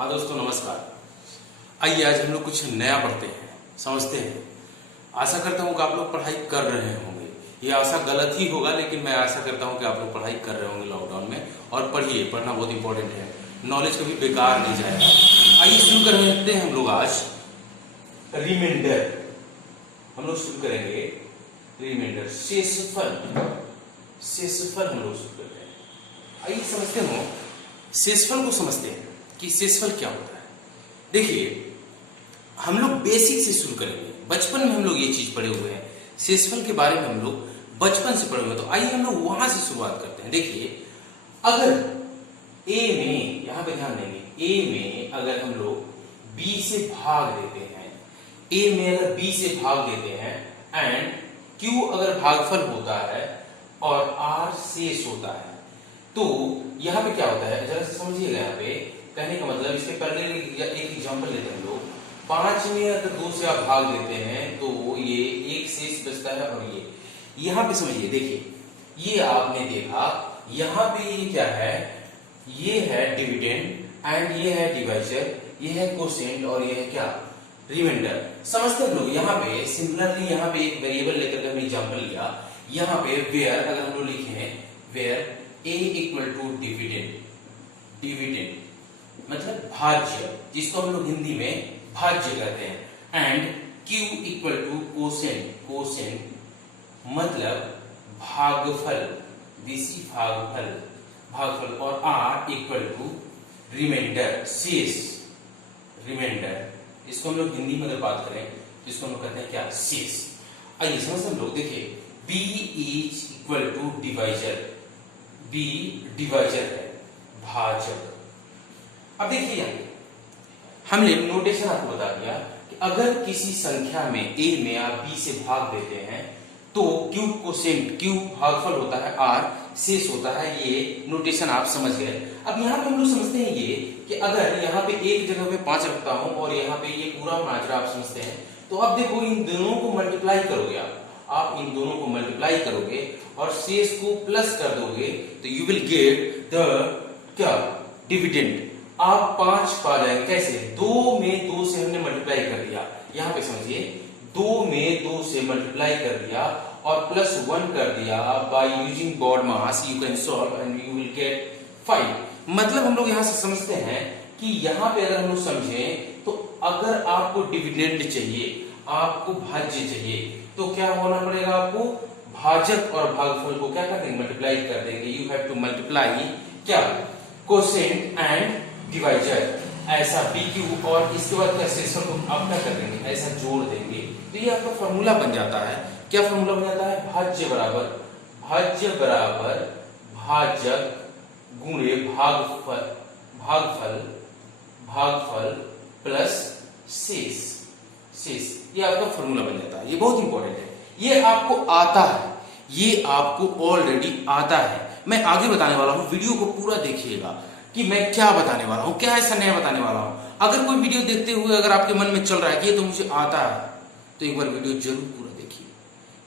हाँ दोस्तों नमस्कार। आइए आज हम लोग कुछ नया पढ़ते हैं, समझते हैं। आशा करता हूँ कि आप लोग पढ़ाई कर रहे होंगे। ये आशा गलत ही होगा, लेकिन मैं आशा करता हूँ कि आप लोग पढ़ाई कर रहे होंगे लॉकडाउन में। और पढ़िए, पढ़ना बहुत इंपॉर्टेंट है। नॉलेज कभी बेकार नहीं जाएगा। आइए शुरू करते हैं हम लोग आज रिमाइंडर। हम लोग शुरू करेंगे रिमाइंडर, शेषफल। शेषफल हम लोग शुरू करते हैं। आइए समझते हो, शेषफल को समझते हैं कि शेषफल क्या होता है। देखिए, हम लोग बेसिक से शुरू करेंगे। बचपन में हम लोग ये चीज पढ़े हुए हैं, शेषफल के बारे में हम लोग बचपन से पढ़े हुए हैं। तो आइए हम लोग वहां से शुरुआत करते हैं। देखिए, अगर ए में, यहां पे ध्यान देंगे, ए में अगर हम लोग बी से भाग देते हैं, ए में अगर बी से भाग देते हैं एंड क्यू अगर भागफल होता है और आर शेष होता है, तो यहां पे क्या होता है जरा से समझिएगा। यहाँ पे कहने का मतलब, इसके पहले एक एग्जांपल लेते हैं हम लोग। 5 में अगर 2 से आप भाग देते हैं तो ये एक शेष बचता है। और ये यहां पे समझिए, देखिए ये आपने देखा, यहां पे ये क्या है, ये है डिविडेंड एंड ये है डिवाइजर, ये है कोसेंट और ये है क्या, रिमाइंडर। समझते हैं लोग। यहाँ पे सिमिलरली यहाँ पे एक वेरिएबल लेकर हमने एग्जांपल लिया। यहाँ पे वेयर अगर हम लोग लिखे हैं, where a equal to dividend, dividend मतलब भाज्य, जिसको हम लोग हिंदी में भाज्य कहते हैं, and q equal to quotient, quotient मतलब भागफल, विषि भागफल, भागफल, और r इक्वल टू रिमाइंडर, शेष, रिमाइंडर। इसको हम लोग हिंदी में अगर बात करें तो इसको हम लोग कहते हैं क्या, शेष। आइए समझते हैं लोग। देखिए, b is equal to divisor, b divisor है, भाजक। अब देखिए, हमने नोटेशन आपको बता दिया कि अगर किसी संख्या में a में आप b से भाग देते हैं तो q कोसेंट, q भागफल होता है, r शेष होता है। ये नोटेशन आप समझ गए। अब यहाँ पे हम लोग समझते हैं ये कि अगर यहाँ पे एक जगह पे 5 रखता हूं और यहाँ पे ये पूरा माजरा आप समझते हैं, तो अब देखो इन दोनों को मल्टीप्लाई करोगे, आप इन दोनों को मल्टीप्लाई करोगे और शेष को प्लस कर दोगे तो यू विल गेट द क्या, डिविडेंड। आप 5 पा जाएंगे। कैसे? 2 में 2 से हमने मल्टीप्लाई कर दिया। यहाँ पे समझिए, 2 में 2 से मल्टीप्लाई कर दिया और प्लस 1 कर दिया। By using BODMAS you can solve and you will get 5। मतलब हम लोग यहाँ से समझते हैं कि यहाँ पे अगर हम लोग समझें तो अगर आपको डिविडेंड चाहिए, आपको भाज्य चाहिए, तो क्या होना पड़ेगा आपको, भाजक और भागफल को क्या कर देंगे, मल्टीप्लाई कर देंगे। यू हैव टू मल्टीप्लाई क्या, कोसेंट एंड डिवाइजर, ऐसा BQ, और इसके बाद क्या, शेषफल को आप क्या कर देंगे, ऐसा जोड़ देंगे। तो ये आपका फॉर्मूला बन जाता है। क्या फॉर्मूला बन जाता है, भाज्य बराबर, भाज्य बराबर भाजक गुणे भागफल, भागफल, भागफल प्लस शेष, शेष। ये आपका फॉर्मूला बन जाता है। ये बहुत इंपॉर्टेंट है। ये आपको आता है, ये आपको ऑलरेडी आता है। मैं आगे बताने वाला हूं, वीडियो को पूरा देखिएगा कि मैं क्या बताने वाला हूं, क्या ऐसा नया बताने वाला हूं। अगर कोई वीडियो देखते हुए अगर आपके मन में चल रहा है कि ये तो मुझे आता है, तो एक बार वीडियो जरूर पूरा देखिए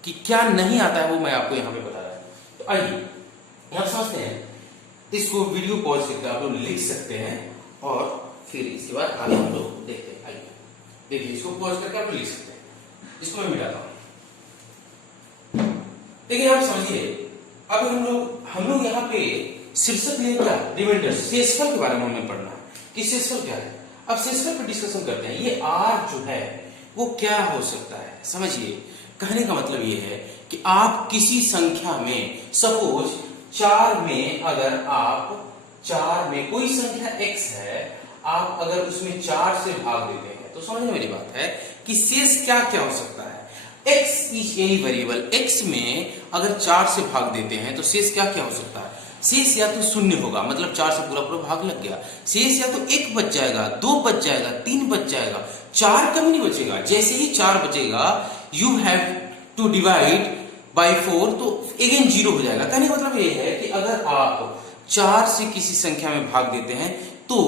कि क्या नहीं आता है, वो मैं आपको यहाँ पे बता रहा हूं। तो आइए यहां समझते हैं। इसको वीडियो पॉज करके आप लोग लिख सकते हैं और फिर इसके बाद आगे हम लोग देखते हैं। आइए देखिए, इसको पॉज करके आप लिख सकते हैं। इसको मैं मिटाता हूं। देखिए आप समझिए, अब हम लोग यहाँ पे शीर्षक लिए क्या, रिमाइंडर, शेषफल के बारे में हमें पढ़ना है कि शेषफल क्या है। अब शेषफल पर डिस्कशन करते हैं। ये r जो है वो क्या हो सकता है, समझिए। कहने का मतलब ये है कि आप किसी संख्या में, सपोज 4 में, अगर आप 4 में कोई संख्या x है, आप अगर उसमें 4 से भाग देते हैं, तो समझने मेरी बात है कि शेष क्या क्या हो सकता है। x is any variable, x में अगर 4 से भाग देते हैं तो शेष क्या क्या हो सकता है। शेष या तो 0 होगा, मतलब 4 से पूरा पूरा भाग लग गया। शेष या तो 1 बच जाएगा, 2 बच जाएगा, 3 बच जाएगा, 4 कभी नहीं बचेगा। जैसे ही 4 बचेगा, you have to divide by 4, तो अगेन 0 हो जाएगा। कहने का मतलब ये है कि अगर आप 4 से किसी संख्या में भाग देते हैं तो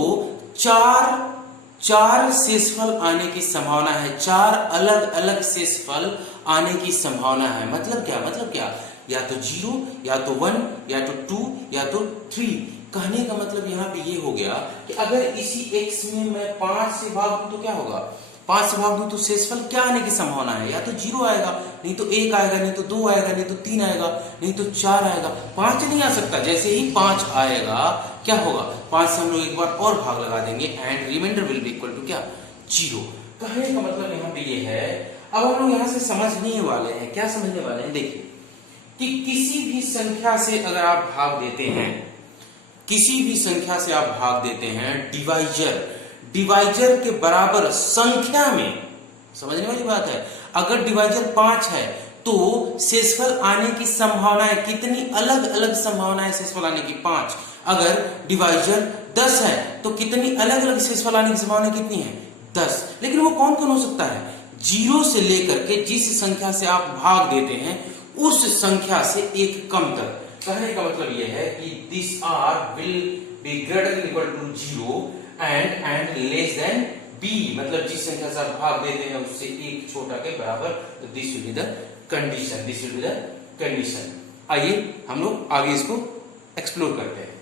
4 शेषफल आने की संभावना है, 4 अलग अलग शेषफल आने की संभावना है। मतलब क्या, मतलब क्या, या तो 0, या तो 1, या तो 2, या तो 3, कहने का मतलब यहाँ पे ये हो गया कि अगर इसी x में मैं 5 से भाग दूं तो क्या होगा, 5 से भाग दूं तो शेषफल क्या आने की संभावना है, या तो 0 आएगा, नहीं तो 1 आएगा, नहीं तो 2 आएगा, नहीं तो 3 आएगा, नहीं तो 4 आएगा, 5 नहीं आ सकता। जैसे ही 5 आएगा क्या होगा, 5 से हम लोग एक बार और भाग लगा देंगे and remainder will be equal to क्या, 0। कहने का मतलब यहाँ पे ये है। अब हम लोग यहाँ से समझने वाले हैं, क्या समझने वाले हैं, देखिए कि किसी भी संख्या से अगर आप भाग देते हैं, किसी भी संख्या से आप भाग देते हैं, डिवाइजर के बराबर संख्या में, समझने वाली बात है, अगर डिवाइजर 5 है तो शेषफल आने की संभावनाएं कितनी अलग अलग संभावनाएं शेषफल आने की, 5। अगर डिवाइजर 10 है तो कितनी अलग अलग शेषफल आने की संभावना कितनी है, 10। लेकिन वो कौन कौन हो सकता है, 0 से लेकर के जिस संख्या से आप भाग देते हैं उस संख्या से एक कम तक। कहने का मतलब यह है कि this r will be greater than equal to 0 and less than b, मतलब जिस संख्या से आप भाग देते हैं उससे एक छोटा के बराबर, तो this will be the condition, this will be the condition. आइए हम लोग आगे इसको एक्सप्लोर करते हैं।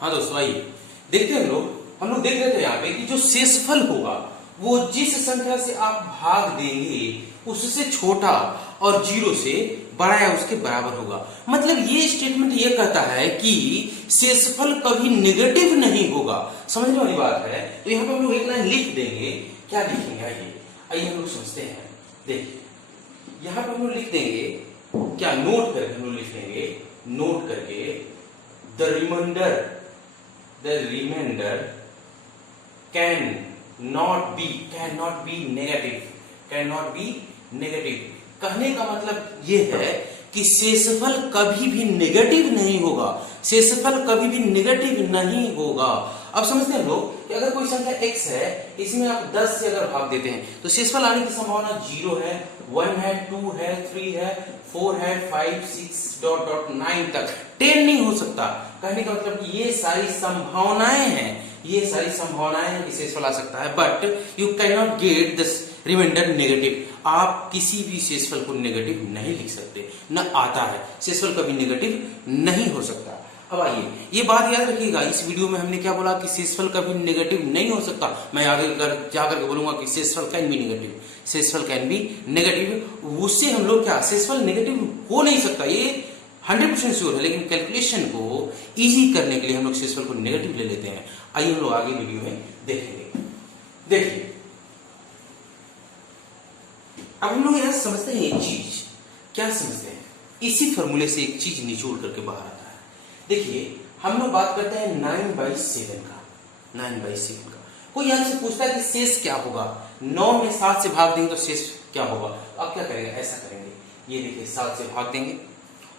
हाँ दोस्तों आइए देखते हैं, हम लोग देख रहे थे यहाँ पे कि जो शेषफल होगा वो जिस संख्या से आप भाग देंगे उससे छोटा और 0 से बड़ा या उसके बराबर होगा। मतलब ये स्टेटमेंट ये कहता है कि शेषफल कभी नेगेटिव नहीं होगा। समझने वाली बात है। तो यहाँ पे हम लोग एक लाइन लिख देंगे, क्या लिखेंगे, आइए हम लोग समझते हैं। देखिए यहाँ पे हम लोग लिख देंगे क्या, नोट करके हम लोग लिख देंगे, नोट करके the remainder can not be negative. कहने का मतलब ये है कि शेषफल कभी भी नेगेटिव नहीं होगा, शेषफल कभी भी नेगेटिव नहीं होगा। अब समझते हैं लोग कि अगर कोई संख्या x है, इसमें आप 10 से अगर भाग देते हैं तो शेषफल आने की संभावना 0 है, 1 है, 2 है, 3 है, 4 है, 5, 6 9 तक 10 नहीं हो सकता। कहने का मतलब ये सारी संभावनाएं हैं, ये सारी संभावनाएं हैं कि शेषफल आ सकता है, but you can not get the reminder negative. आप किसी भी शेषफल को नेगेटिव नहीं लिख सकते, न आता है, शेषफल कभी नेगेटिव नहीं हो सकता। अब आइए ये बात याद रखिएगा, इस वीडियो में हमने क्या बोला कि शेषफल कभी नेगेटिव नहीं हो सकता। मैं आगे जाकर के बोलूंगा कि शेषफल कैन बी नेगेटिव, शेषफल कैन बी नेगेटिव। उससे हम लोग क्या, शेषफल नेगेटिव हो नहीं सकता, ये 100% श्योर है। लेकिन कैलकुलेशन को इजी करने के लिए हम लोग शेषफल को नेगेटिव ले लेते हैं। आइए हम लोग आगे वीडियो में देखेंगे। देखिए अब हम लोग यहां समझते हैं एक चीज, क्या समझते हैं, इसी फॉर्मूले से एक चीज निचोड़ करके बाहर आता है। देखिए हम लोग बात करते हैं 9/7 का, 9/7 का। कोई हमसे पूछता है कि शेष क्या होगा, 9 में 7 से भाग देंगे तो शेष क्या होगा। अब क्या करेंगे, ऐसा करेंगे, ये देखिए 7 से भाग देंगे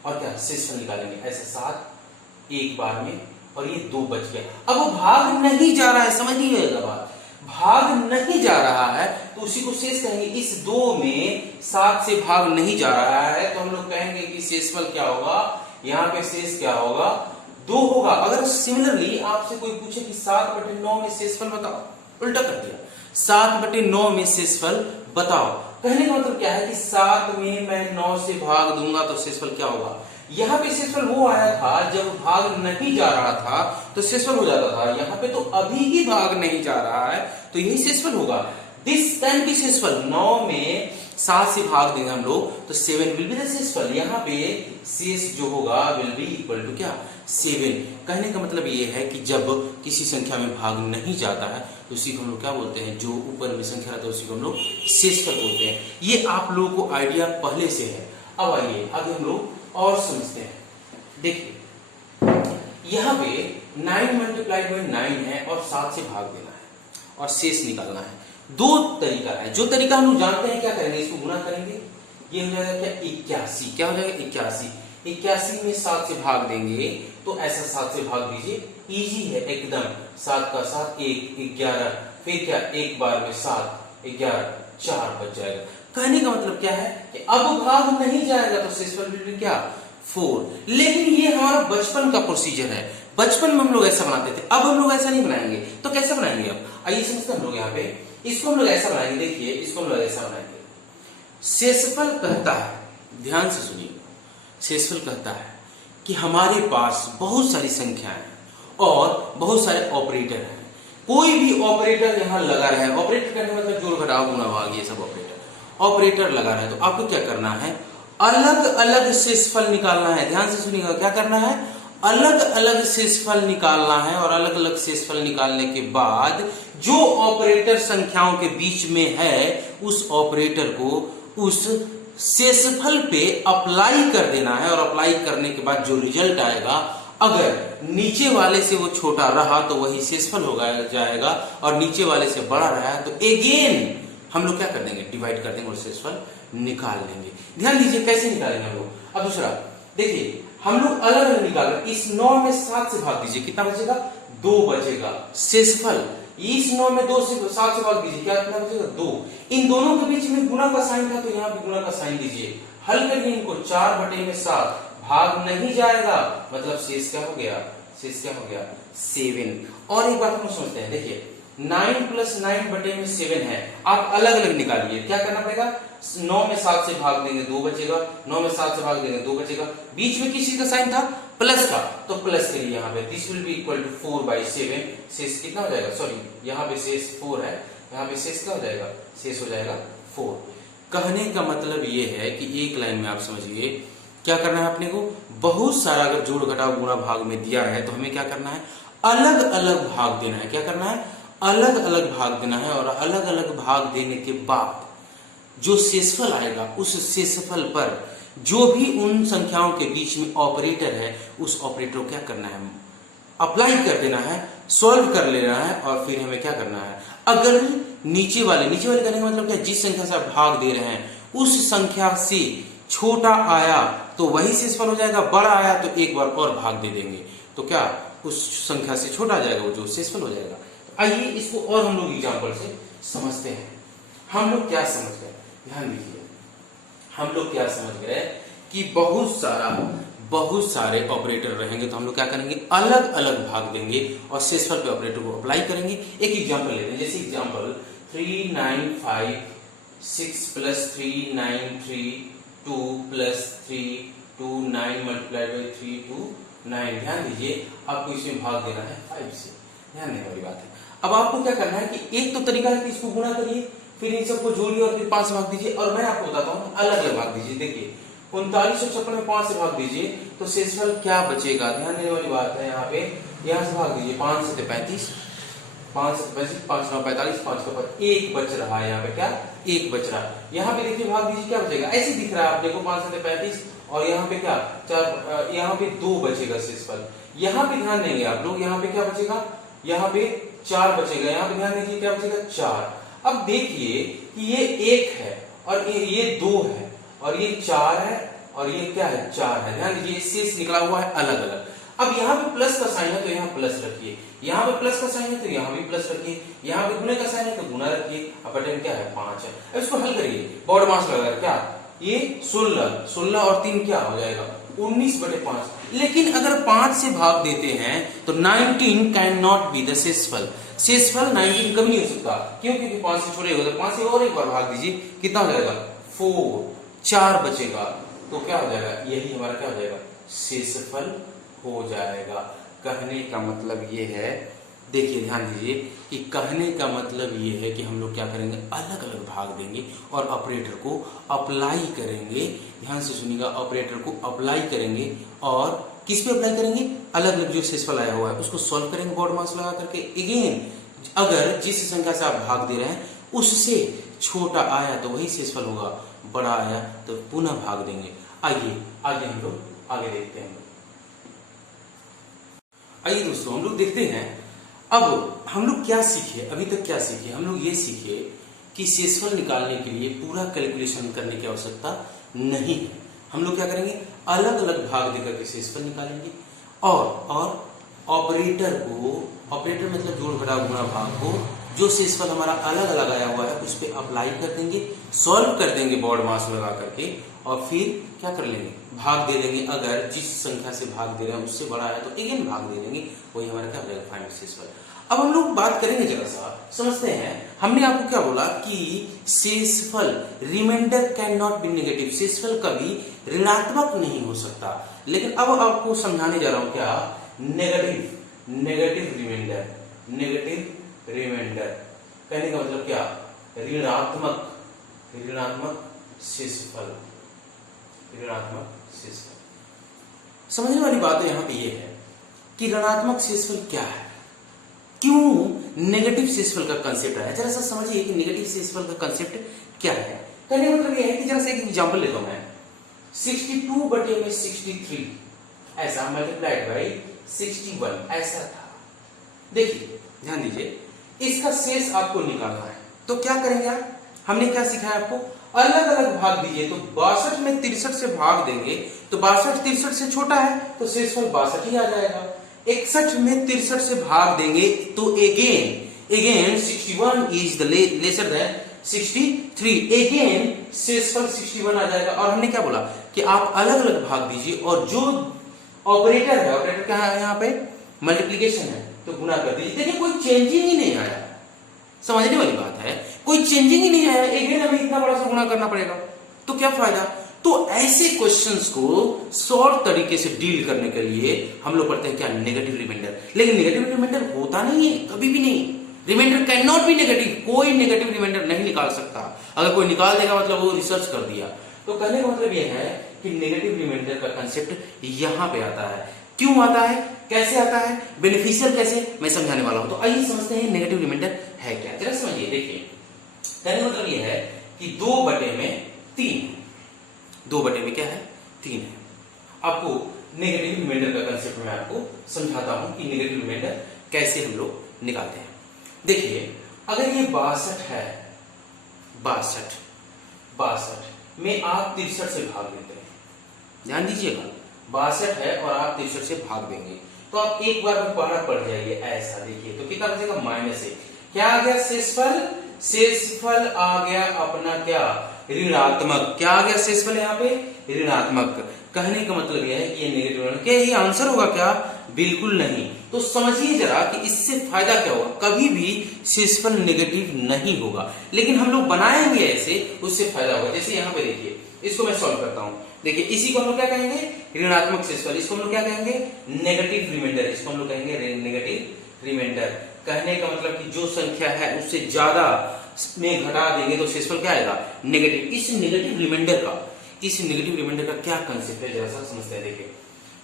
और क्या शेषफल निकालेंगे, ऐसे 7 एक बार में और ये 2 बच गया। अब वो भाग नहीं जा रहा है, समझ नहीं आएगा बात, भाग नहीं जा रहा है तो उसी को शेष कहेंगे। इस 2 में 7 से भाग नहीं जा रहा है तो हम लोग कहेंगे कि शेषफल क्या होगा, यहाँ पे शेष क्या होगा, 2 होगा। अगर सिमिलरली आपसे कोई पूछे कि 7/9 में शेषफल बताओ, उल्टा कर दिया, 7/9 में शेषफल बताओ। कहने का मतलब क्या है कि 7 में मैं 9 से भाग दूंगा तो शेषफल क्या होगा। यहाँ पे शेषफल वो आया था जब भाग नहीं जा रहा था तो शेषफल हो जाता था, यहाँ पे तो अभी ही भाग नहीं जा रहा है तो यही शेषफल होगा। दिस टाइम की शेषफल 9 में 7 से भाग देंगे हम लोग तो 7 विल बी द शेषफल। यहाँ पे शेष जो होगा विल बी इक्वल टू क्या, 7। कहने का मतलब ये है कि जब किसी संख्या में भाग नहीं जाता है तो उसी को हम लोग क्या बोलते हैं, जो ऊपर में संख्या रहता है उसी को हम लोग शेषफल बोलते हैं। ये आप लोगों को आइडिया पहले से है। अब आइए आगे हम लोग और समझते हैं। देखिए यहाँ पे 9 × 9 है और 7 से भाग देना है और शेष निकालना है। 2 तरीका है, जो तरीका हम लोग जानते हैं, क्या करेंगे, इसको गुना करेंगे, ये हो जाएगा क्या, 81। क्या हो जाएगा, 81। 81 में 7 से भाग देंगे तो ऐसा 7 से भाग दीजिए, इजी है एकदम। 7 का 7 1, 11, फिर क्या, एक बार में 7, 11, 4 बच जाएगा। कहने का मतलब क्या है कि अब भाग नहीं जाएगा तो शेषफल बिल्कुल क्या, 4। लेकिन ये हमारा बचपन का प्रोसीजर है, बचपन में हम लोग ऐसा बनाते थे, अब हम लोग ऐसा नहीं बनाएंगे। तो कैसे बनाएंगे, अब आइए समझते हैं हम लोग। यहाँ पे इसको हम लोग ऐसा बनाएंगे, देखिए इसको हम लोग ऐसा बनाएंगे। शेषफल कहता है, ध्यान से सुनिए, शेषफल कहता है कि हमारे पास बहुत सारी संख्याएं हैं और बहुत सारे ऑपरेटर हैं। कोई भी ऑपरेटर यहाँ लगा रहा है, ऑपरेटर करने मतलब जोड़ घटाव गुणा भाग ये सब ऑपरेटर लगा रहा है, तो आपको क्या करना है, अलग अलग शेषफल निकालना है। ध्यान से सुनिएगा, क्या करना है, अलग अलग शेषफल निकालना है और अलग अलग शेषफल निकालने के बाद जो ऑपरेटर संख्याओं के बीच में है उस ऑपरेटर को उस शेषफल पे अप्लाई कर देना है, और अप्लाई करने के बाद जो रिजल्ट आएगा, अगर नीचे वाले से वो छोटा रहा तो वही शेषफल हो जाएगा, और नीचे वाले से बड़ा रहा तो अगेन हम लोग क्या कर देंगे, डिवाइड कर देंगे और शेषफल निकाल लेंगे। ध्यान दीजिए कैसे निकालेंगे हम लोग। अब दूसरा देखिए, हम लोग अलग अलग निकाल रहे हैं। इस 9 में 7 से भाग दीजिए, कितना बचेगा, 2 बचेगा। शेषफल इस 9 में 2 से 7 से भाग दीजिए, क्या कितना बचेगा, 2। इन दोनों के बीच में गुणा का साइन था तो यहाँ पे गुणा का साइन दीजिए। हल करिए इनको, 4/7 भाग नहीं जाएगा, मतलब शेष क्या हो गया, शेष क्या हो गया, 7। और एक बात हम समझते हैं, देखिए 9 + 9/7 है, आप अलग अलग निकालिए। क्या करना पड़ेगा, 9 में 7 से भाग देंगे 2 बचेगा, 9 में 7 से भाग देंगे 2 बचेगा। बीच में किसी का साइन था, प्लस का, तो प्लस के लिए यहाँ पे this will be equal to 4/7। शेष कितना हो जाएगा, सॉरी यहाँ पे शेष 4 है, यहाँ पे शेष क्या हो जाएगा, शेष हो जाएगा 4। कहने का मतलब ये है कि एक लाइन में आप समझिए क्या करना है अपने को, बहुत सारा अगर जोड़ घटाव गुणा भाग में दिया है तो हमें क्या करना है, अलग अलग भाग देना है। क्या करना है, अलग अलग भाग देना है, और अलग अलग भाग देने के बाद जो शेषफल आएगा उस शेषफल पर जो भी उन संख्याओं के बीच में ऑपरेटर है उस ऑपरेटर को क्या करना है, अप्लाई कर देना है, सॉल्व कर लेना है, और फिर हमें क्या करना है, अगर नीचे वाले करने का मतलब क्या, जिस संख्या से आप भाग दे रहे हैं उस संख्या से छोटा आया तो वही शेषफल हो जाएगा, बड़ा आया तो एक बार और भाग दे देंगे तो क्या उस संख्या से छोटा आ जाएगा, वो जो शेषफल हो जाएगा। आइए इसको और हम लोग एग्जांपल से समझते हैं। हम लोग क्या समझ गए, ध्यान दीजिए, हम लोग क्या समझ गए कि बहुत सारे ऑपरेटर रहेंगे तो हम लोग क्या करेंगे, अलग अलग भाग देंगे और शेषफल पे ऑपरेटर को अप्लाई करेंगे। एक एग्जांपल लेते हैं, जैसे एग्जांपल 395 6 + 3 9 3 2 + 3 2 9 × 3 2 9। ध्यान दीजिए, आपको इसमें भाग देना है 5 से, ध्यान देने वाली बात है। अब आपको क्या करना है कि एक तो तरीका है कि इसको गुणा करिए, फिर इन सबको जोड़िए और फिर 5 से भाग दीजिए, और मैं आपको बताता हूँ अलग अलग भाग दीजिए। देखिए 3956 में 5 से भाग दीजिए तो शेषफल क्या बचेगा, ध्यान देने वाली बात है। यहाँ पे यहाँ से भाग दीजिए, 5 से 35, 5 से 35, 5 9 45, 5 का 1 बच रहा है, यहाँ पे क्या 1 बच रहा है। यहाँ पे देखिए भाग दीजिए, क्या बचेगा, ऐसे दिख रहा है आप देखो 5 से 35, और यहाँ पे क्या 4, यहाँ पे 2 बचेगा शेषफल। यहाँ पे ध्यान देंगे आप लोग, यहाँ पे क्या बचेगा, यहाँ पे 4 बचेगा, यहाँ पे ध्यान दीजिए क्या बचेगा, 4। अब देखिए कि ये 1 है और ये 2 है और ये 4 है और ये क्या है, 4 है। ध्यान दीजिए शेष निकला हुआ है अलग अलग। अब यहाँ पे प्लस का साइन है तो यहाँ प्लस रखिए, यहाँ पे प्लस का साइन है तो यहाँ भी प्लस रखिए, यहाँ पे गुणे का साइन है तो गुना रखिए। अब बटन क्या है, 5 है। अब इसको हल करिए, बॉड मास लगा क्या, ये 16 और 3 क्या हो जाएगा, 19/5। लेकिन अगर 5 से भाग देते हैं तो 19 कैन नॉट बी द शेषफल। शेषफल 19 कभी नहीं हो सकता, क्यों, क्योंकि 5 से छोटे होगा। तो 5 से और एक बार भाग दीजिए, कितना हो जाएगा, 4, 4 बचेगा, तो क्या हो जाएगा, यही हमारा क्या हो जाएगा, शेषफल हो जाएगा। कहने का मतलब ये है, देखिए ध्यान दीजिए कि कहने का मतलब ये है कि हम लोग क्या करेंगे, अलग अलग भाग देंगे और ऑपरेटर को अप्लाई करेंगे। ध्यान से सुनिएगा, ऑपरेटर को अप्लाई करेंगे और किस पे अप्लाई करेंगे, अलग अलग जो शेषफल आया हुआ है उसको सॉल्व करेंगे बॉड मास लगा करके। अगेन अगर जिस संख्या से आप भाग दे रहे हैं उससे छोटा आया तो वही शेषफल होगा, बड़ा आया तो पुनः भाग देंगे। आइए आगे हम लोग आगे देखते हैं। आइए दोस्तों हम लोग देखते हैं, अब हम लोग क्या सीखे, अभी तक क्या सीखे, हम लोग ये सीखे कि शेषफल निकालने के लिए पूरा कैलकुलेशन करने की आवश्यकता नहीं है। हम लोग क्या करेंगे, अलग अलग भाग देकर के शेषफल निकालेंगे और ऑपरेटर को, ऑपरेटर मतलब जोड़ घटाव गुणा भाग को, जो शेषफल हमारा अलग अलग आया हुआ है उस पर अप्लाई कर देंगे, सॉल्व कर देंगे बॉड मास लगा करके, और फिर क्या कर लेंगे, भाग दे देंगे। अगर जिस संख्या से भाग दे रहे हैं उससे बड़ा है तो अगेन भाग दे देंगे, वही हमारा क्या हो जाएगा, फाइनल शेषफल। अब हम लोग बात करेंगे, जरा सा समझते हैं। हमने आपको क्या बोला कि शेषफल remainder can not be negative, शेषफल कभी ऋणात्मक नहीं हो सकता। लेकिन अब आपको समझाने जा रहा हूं क्या, नेगेटिव रिमाइंडर कहने का मतलब क्या, ऋणात्मक शेषफल। समझने वाली बात यहां पे ये है कि ऋणात्मक शेषफल क्या है, क्यों नेगेटिव शेषफल का कंसेप्ट है। जरा सा समझिए कि नेगेटिव शेषफल का कंसेप्ट क्या है। कहने का मतलब ये है कि जरा सा एक एग्जांपल लेता हूं मैं, 62 बटे में 63 ऐसा मल्टीप्लाइड बाई 61 ऐसा था। देखिए ध्यान दीजिए, इसका शेष आपको निकालना है तो क्या करेंगे आप, हमने क्या सिखाया आपको, अलग अलग भाग दीजिए। तो 62 में 63 से भाग देंगे तो 62 63 से छोटा है तो शेषफल 62 ही आ जाएगा। 61 में 63 से भाग देंगे तो again 61 is the lesser than 63, again शेषफल 61 आ जाएगा। और हमने क्या बोला कि आप अलग अलग भाग दीजिए और जो ऑपरेटर है, ऑपरेटर क्या है यहाँ पे, मल्टीप्लीकेशन है, तो गुणा कर दीजिए। देखिए कोई चेंजिंग ही नहीं आया, समझने वाली बात है, कोई चेंजिंग ही नहीं आया, अगेन हमें इतना बड़ा सा गुणा करना पड़ेगा, तो क्या फायदा। तो ऐसे क्वेश्चंस को शॉर्ट तरीके से डील करने के लिए हम लोग पढ़ते हैं क्या, नेगेटिव रिमाइंडर। लेकिन नेगेटिव रिमाइंडर होता नहीं है, कभी भी नहीं। Reminder can not be negative, कोई नेगेटिव रिमाइंडर नहीं निकाल सकता। अगर कोई निकाल देगा मतलब वो रिसर्च कर दिया। तो कहने का मतलब यह है कि नेगेटिव रिमाइंडर का कंसेप्ट यहां पे आता है। क्यों आता है, कैसे आता है, बेनिफिशियल कैसे, मैं समझाने वाला हूं। तो आइए समझते हैं नेगेटिव रिमाइंडर है क्या। जरा समझिए, देखिए कहने का मतलब यह है कि 2 बटे में 3, 2 बटे में क्या है, 3 है। आपको नेगेटिव रिमाइंडर का कंसेप्ट मैं आपको समझाता हूं कि नेगेटिव रिमाइंडर कैसे हम लोग निकालते हैं। देखिए अगर ये 62 है, 62 में आप 63 से भाग देते हैं, ध्यान दीजिएगा, 62 है और आप 63 से भाग देंगे तो आप एक बार में पहाड़ा पड़ जाइए ऐसा। देखिए तो कितना बचेगा, -1। क्या आ गया शेषफल, शेषफल आ गया अपना क्या, ऋणात्मक। क्या आ गया शेषफल यहाँ पे, ऋणात्मक। कहने का मतलब यह है कि ये नेगेटिव, क्या ये आंसर होगा क्या, बिल्कुल नहीं। तो समझिए जरा कि इससे फायदा क्या होगा, कभी भी शेषफल नेगेटिव नहीं होगा, लेकिन हम लोग बनाएंगे ऐसे, उससे फायदा होगा। जैसे यहाँ पे देखिए, इसको मैं सॉल्व करता हूं। देखिए इसी को हम लोग क्या कहेंगे, ऋणात्मक शेषफल। इसको हम लोग क्या कहेंगे, नेगेटिव रिमाइंडर। इसको हम लोग कहेंगे नेगेटिव रिमाइंडर। कहने का मतलब कि जो संख्या है उससे ज्यादा में घटा देंगे तो शेषफल क्या आएगा, नेगेटिव। इस नेगेटिव रिमाइंडर का क्या कंसेप्ट है, जरा सा समझते हैं। देखिए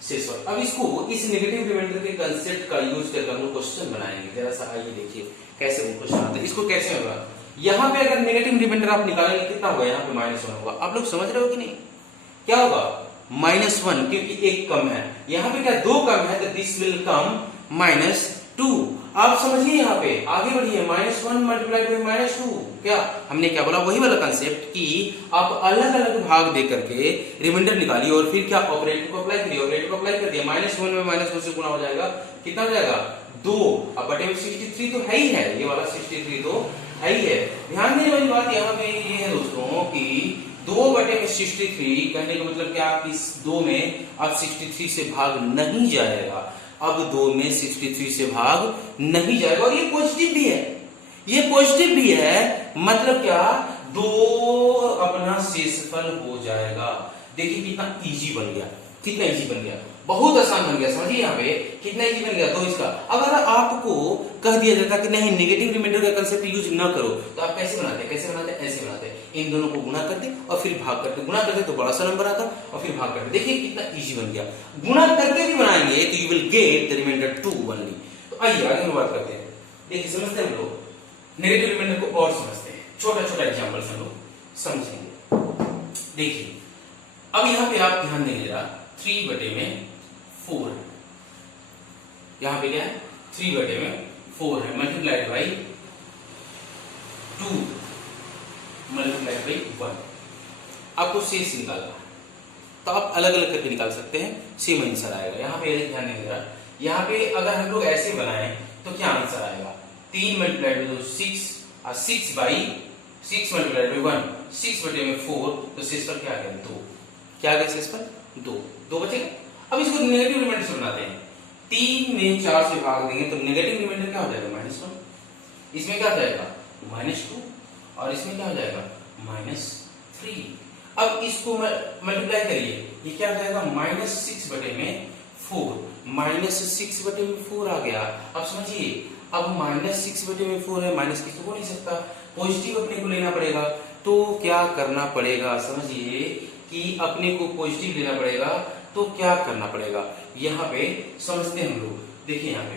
शेषफल, अब इसको इस नेगेटिव रिमाइंडर के कंसेप्ट का यूज करके हम लोग क्वेश्चन बनाएंगे। जरा सा आइए देखिए कैसे वो क्वेश्चन आता है। इसको कैसे होगा, यहाँ पे अगर नेगेटिव रिमाइंडर आप निकालेंगे कितना होगा, यहाँ पे -1 होगा। आप लोग समझ रहे हो कि नहीं, क्या होगा, -1, क्योंकि एक कम है। यहाँ पे क्या 2 कम है तो दिस विल कम -2। आप समझिए, यहाँ पे आगे बढ़िए, -1 मल्टीप्लाइड बाई -2। क्या हमने क्या बोला, वही वाला कंसेप्ट कि आप अलग अलग भाग दे करके रिमाइंडर निकालिए और फिर क्या ऑपरेटर को अप्लाई करिए। ऑपरेटर को अप्लाई कर दिया, -1 में -2 से गुणा हो जाएगा, कितना हो जाएगा, 2। अब बटे में 63 तो है ही है, ये वाला 63 तो है ही है। ध्यान देने वाली बात यहाँ पे ये है दोस्तों कि 2 बटे में 63, कहने का मतलब क्या, इस 2 में अब 63 से भाग नहीं जाएगा। अब 2 में 63 से भाग नहीं जाएगा और ये पॉजिटिव भी है, ये पॉजिटिव भी है, मतलब क्या 2 अपना शेषफल हो जाएगा। देखिए कितना इजी बन गया, कितना इजी बन गया, बहुत आसान बन गया। समझिए यहाँ पे कितना इजी बन गया। तो इसका अगर आपको कह दिया जाता कि नहीं नेगेटिव रिमाइंडर का कंसेप्ट यूज न करो, तो आप कैसे बनाते, ऐसे बनाते, इन दोनों को गुणा करते और फिर भाग करते। गुणा करते तो बड़ा सा नंबर आता और फिर भाग करते। देखिए कितना इजी बन गया। गुणा करके भी बनाएंगे तो you will get the reminder 2 only. तो आइए आगे हम बात करते हैं। देखिए समझते हैं हम लोग नेगेटिव रिमाइंडर को और समझते हैं, छोटा छोटा एग्जाम्पल हम लोग समझेंगे। देखिए अब यहाँ पे आप ध्यान देंगे जरा, 3 बटे में 4, यहाँ पे क्या है, 3 बटे में 4 है, मल्टीप्लाइड बाई 2 मल्टीप्लाइड बाई 1। आपको शेष निकालना है तो आप अलग अलग करके निकाल सकते हैं, सेम आंसर आएगा। यहाँ पे ध्यान देंगे, यहाँ पे अगर हम लोग ऐसे बनाएं तो क्या आंसर आएगा, 3 मल्टीप्लाइड बाई 6 और 6 बाई 6 मल्टीप्लाइड बाई 1, 6 बटे में 4, तो शेषफल क्या आ गया, 2। क्या आ गया शेषफल, 2 बचेगा। अब इसको नेगेटिव रिमाइंडर से बनाते हैं। 3 में 4 से भाग देंगे तो नेगेटिव रिमाइंडर क्या हो जाएगा, -1। इसमें क्या हो जाएगा, -2 और इसमें क्या हो जाएगा, -3। अब इसको मल्टीप्लाई करिए ये क्या हो जाएगा -6/4, -6/4 आ गया। अब समझिए, अब -6/4 है, माइनस की तो हो नहीं सकता, पॉजिटिव अपने को लेना पड़ेगा। तो क्या करना पड़ेगा, समझिए कि अपने को पॉजिटिव लेना पड़ेगा। तो क्या करना पड़ेगा, यहाँ पे समझते हैं हम लोग। देखिए यहाँ पे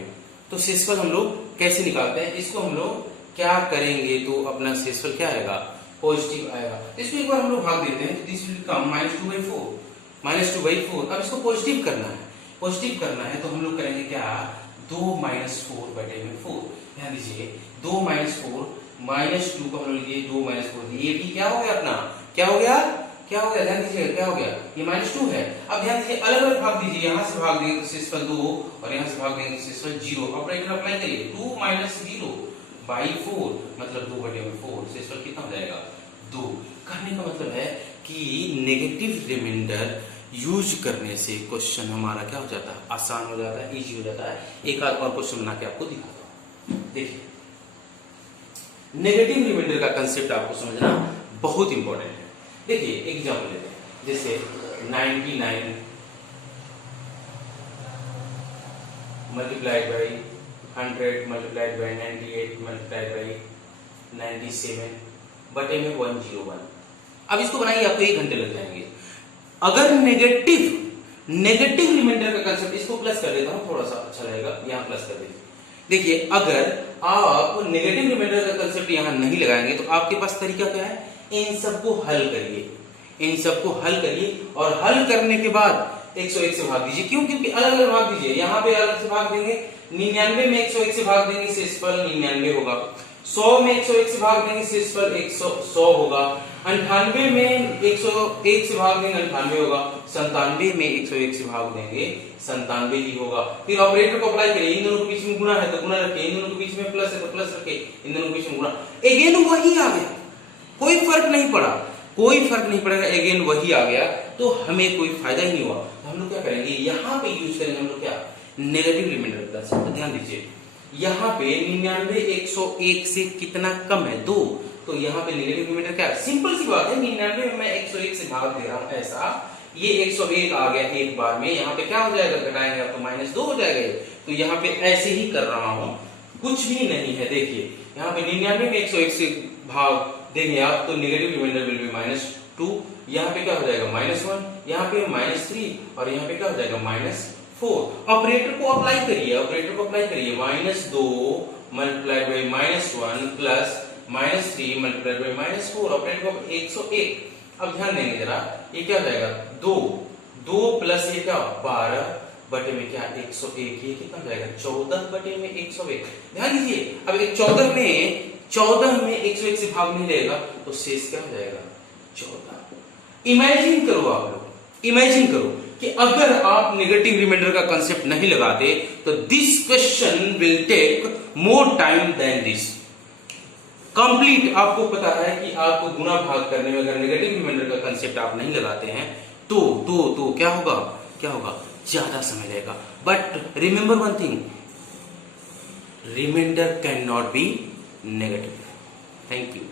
तो शेषफल हम लोग कैसे निकालते हैं, इसको हम लोग क्या करेंगे तो अपना शेषफल क्या आएगा, पॉजिटिव आएगा। इसको एक बार हम लोग भाग देते हैं, तो दिस विल कम -2/4। अब इसको पॉजिटिव करना है, पॉजिटिव करना है तो हम लोग करेंगे क्या, 2 - 4/4। ध्यान दीजिए, 2 - 4 -2 को हम लोग लिए 2 - 4, ये भी क्या हो गया अपना, क्या हो गया, क्या हो गया, ध्यान दीजिए क्या हो गया, ये -2 है। अब ध्यान दीजिए, अलग अलग भाग दीजिए, यहां से भाग देंगे तो शेषफल 2 और यहां से भाग देंगे तो शेषफल 0। ऑपरेटर अप्लाई करिए, 2 - 0/4 मतलब 2/4, शेषफल कितना हो जाएगा, 2। कहने का मतलब है कि नेगेटिव रिमाइंडर यूज करने से क्वेश्चन हमारा क्या हो जाता है, आसान हो जाता है, इजी हो जाता है। एक आध और क्वेश्चन बना के आपको दिखाता हूं। देखिए, नेगेटिव रिमाइंडर का कंसेप्ट आपको समझना बहुत इंपॉर्टेंट है। देखिए एग्जाम्पल लेते हैं, जैसे 99 multiplied by 100 multiplied by 98 multiplied by 97 बटे में 101। अब इसको बनाइए, आपको 1 घंटे लग जाएंगे। अगर नेगेटिव रिमाइंडर का कंसेप्ट, इसको प्लस कर देता हूं, थोड़ा सा अच्छा रहेगा, यहां प्लस कर दीजिए। देखिए, अगर आप नेगेटिव रिमाइंडर का कंसेप्ट यहां नहीं लगाएंगे तो आपके पास तरीका क्या है, इन सबको हल करिए, इन सबको हल करिए और हल करने के बाद 101 से भाग दीजिए। क्यों, क्योंकि अलग अलग भाग दीजिए, यहाँ पे अलग से भाग देंगे, 99 में 101 से भाग देंगे, शेषफल 99 होगा। 100 में 101 से भाग देंगे, शेषफल 100 होगा। 98 में 101 से भाग देंगे, 98 होगा। 97 में 101 से भाग देंगे, 97 ही होगा। फिर ऑपरेटर को अप्लाई करिए, इन दोनों के बीच में गुणा है तो गुणा रखिए, इन दोनों के बीच में प्लस है तो प्लस रखिए, इन दोनों के बीच में गुणा, अगेन वही आ गया, कोई फर्क नहीं पड़ा, कोई फर्क नहीं पड़ेगा, अगेन वही आ गया, तो हमें कोई फायदा ही नहीं हुआ। तो हम लोग क्या करेंगे, यहाँ पे यूज करेंगे हम लोग क्या, नेगेटिव रिमाइंडर का। तो ध्यान दीजिए, यहाँ पे 99 101 से कितना कम है, 2, तो यहाँ पे नेगेटिव रिमाइंडर क्या है, सिंपल सी बात है, 99 में मैं 101 से भाग दे रहा हूँ, ऐसा ये 101 आ गया एक बार में, यहाँ पे क्या हो जाएगा, घटाएंगे आप तो -2 हो जाएगा। तो यहाँ पे ऐसे ही कर रहा हूँ, कुछ भी नहीं है। देखिए यहाँ पे 99 में 101 से भाग देंगे आप तो नेगेटिव रिमाइंडर विल बी -2, यहाँ पे क्या हो जाएगा -1, यहाँ पे -3 और यहाँ पे क्या हो जाएगा -4। ऑपरेटर को अप्लाई करिए, ऑपरेटर को अप्लाई करिए, -2 multiplied by -1 plus -3 multiplied by -4, operator को 101। अब ध्यान देंगे जरा, ये क्या हो जाएगा, 2 प्लस ये क्या 12 बटे में क्या 101, ये कितना हो जाएगा 14 बटे में 101। ध्यान दीजिए, अब 14 में 101 से भाग नहीं लेगा तो शेष क्या हो जाएगा 14। इमेजिन करो, आप लोग इमेजिन करो कि अगर आप नेगेटिव रिमाइंडर का कंसेप्ट नहीं लगाते तो this question will take more time than this complete. आपको पता है कि आपको गुणा भाग करने में अगर नेगेटिव रिमाइंडर का कंसेप्ट आप नहीं लगाते हैं तो क्या होगा, ज्यादा समय लगेगा। But remember one thing, reminder can not be negative. Thank you.